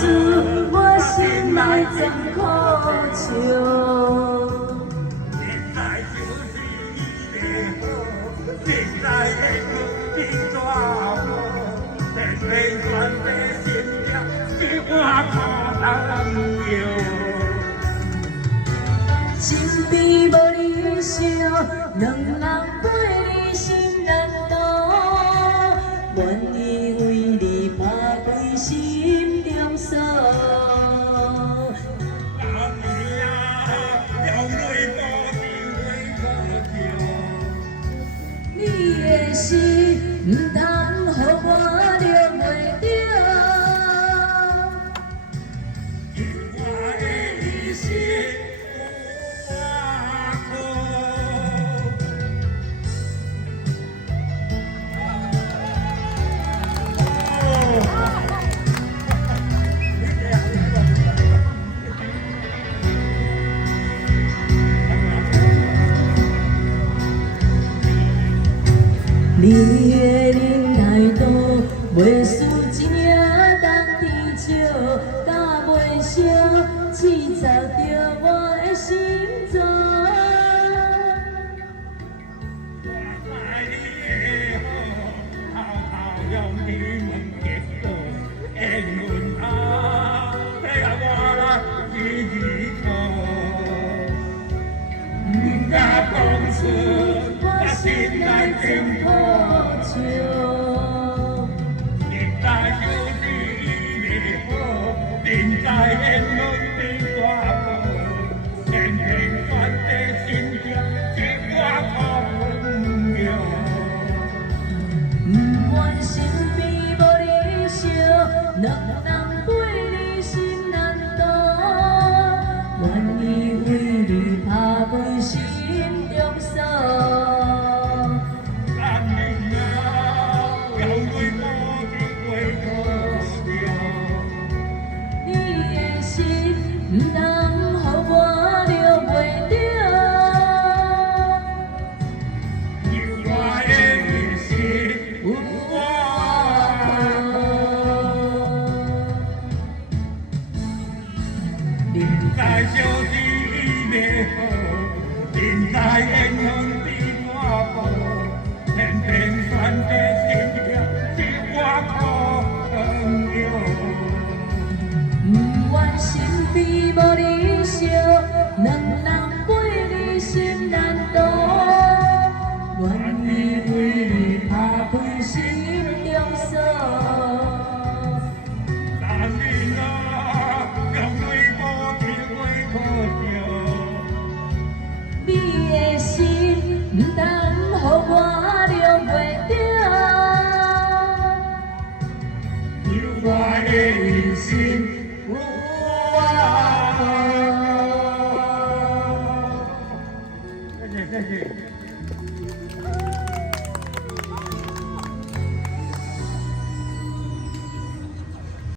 出我心内真苦笑。现在就是伊的好，现在的你怎无？偏偏选择心了，一碗苦难摇。心悲无你烧，两人陪你心难渡，愿意为你拍开心中锁。阿妹啊，流泪多甜泪可笑。你的心不通予我了袂着，我的一生。你的忍耐度，袂输一领冬天笑，甲袂消，刺插着我的心脏。我爱你的好，偷偷用你问结果，缘分啊，要我来依靠，不敢讲出我心内真苦笑。现在就是伊的好，现在缘分比大无，偏偏选择心痛，一碗苦闷药。不愿心悲无你烧，两人陪你心难渡，愿意为你拍开心中锁。男人啊，流泪无天过可笑。你的心不通予我了袂着，我的心有我苦。现在就是伊的好，现在缘分比我无，偏偏选择心痛，一碗苦汤药。不愿心悲无你烧，两人陪你心难渡，愿意为你拍开心中锁。男人啊，用泪无天泪可笑。你的心不通予我了袂着，我的心有我苦。谢谢谢谢。